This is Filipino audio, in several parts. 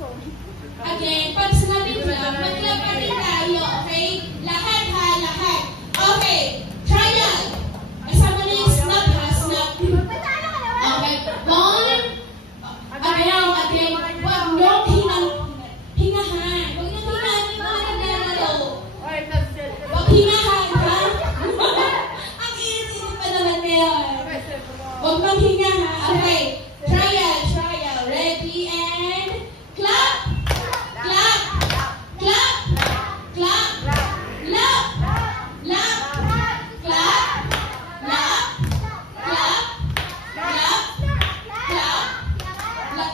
Again, pag sinabing clap, mag-clap pa rin tayo, okay? Lahat ha, lahat. Okay, trial. Kasama na yung snap ha, snap. Okay, one. Again, wag nyo hingahan. Wag nyo hingahan yung mga naglalaro. Wag hingahan ha. Ang inis-inis pa naman na yun. Wag nang hingahan. Okay, trial. Ready and clap. Clap. Clap. Clap. Clap. Clap. Clap. Clap. Clap. Clap. Clap. Clap.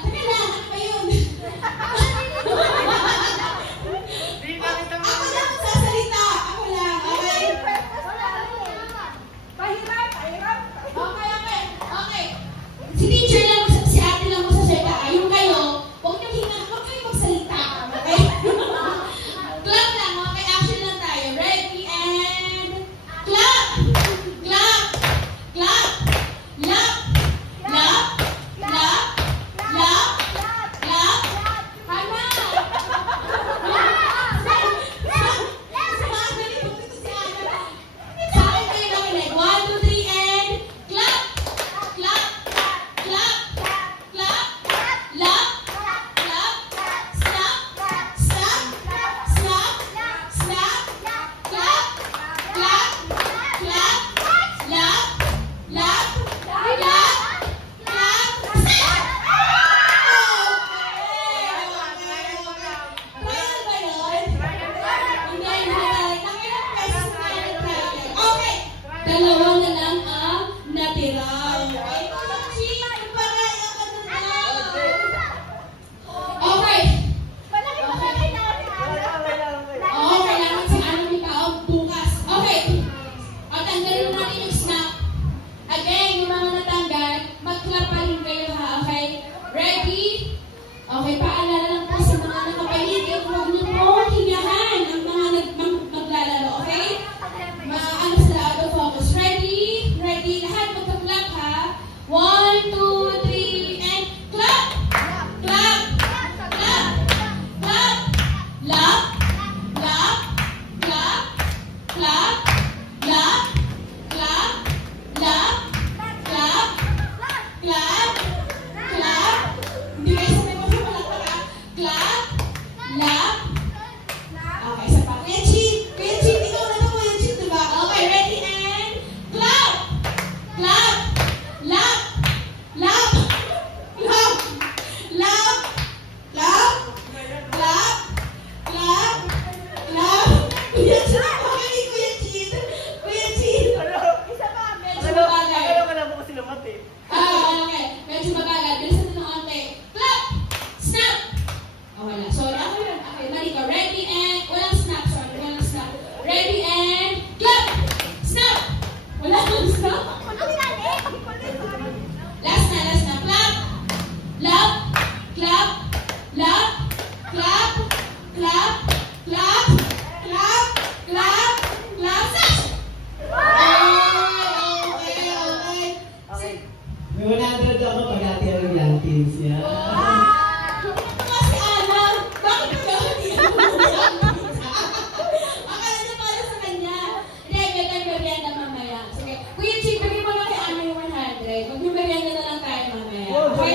Teka lang, ano ba yun? Ako lang sasalita. Ako lang, okay? Okay. Si teacher lang, si ate lang magsasalita. Ayun kayo, huwag kayo magsalita. Okay? Clap lang, okay? Action lang tayo. Ready and clap! Clap! Clap! Clap! Clap! Clap! Clap! Clap! Hana! Sa akin kayo nakinig. 1, 2, 3, and clap! Clap! Clap! Clap! Clap! Clap! Snap! Snap! Snap! Snap! Clap! Clap! Clap! Clap! Clap! Clap! Clap! Snap! Trial ba yun? Hindi. Nakilang beses na yung trial. Okay. Dalawa na lang ang natira. Okay? Okay. Oo, kailangan si Anong ikaw bukas. Okay. O, tanggalin mo natin yung snap. Again, yung mga natanggal, mag-clap pa rin kayo ha, okay? Ready? Okay, paalala lang po sa mga nakapaligid. Huwag niyo po hingahan ang mga maglalaro, okay? Maano sila out of focus. Ready? Ready? Lahat magka-clap ha. 1, 2, 3, and clap! Clap! Clap! Clap! Clap! Clap! Clap! Clap! Clap! Clap! Clap! Clap! Clap! Clap! Hindi kayo sabay mo sa palakpak. Clap! Clap! Okay, isa pa. Kuya Chip, ikaw na ito, Kuya Chip, diba? Okay, ready and clap! Clap! Clap! Clap! Clap! Clap! Clap! Clap! Clap! Clap! Kuya Chip, okay, Kuya Chip. Kuya Chip. Medyo mabagal. Okay. Medyo mabagal. Bilisan din ng onte. Clap! Snap! Oh, wala. Sorry. Ako yun. Okay, mali ka. Ready and... Walang snap. Sorry. Walang snap. Ready and... Clap! Snap! Wala kang snap. Last na. Clap! Clap! Clap! Clap! Clap! Clap! Clap! Clap! Clap! Clap! Okay. May 100 ako pag ati ang Atlantis. Yeah. Kasi Ana, bakit ka hindi akala niya para sa kanya. Hindi, may tayo merienda mamaya. Sige, Kuya Chip, bigay mo lang kay Ana yung 100. Mag-merienda na lang tayo mamaya. Okay?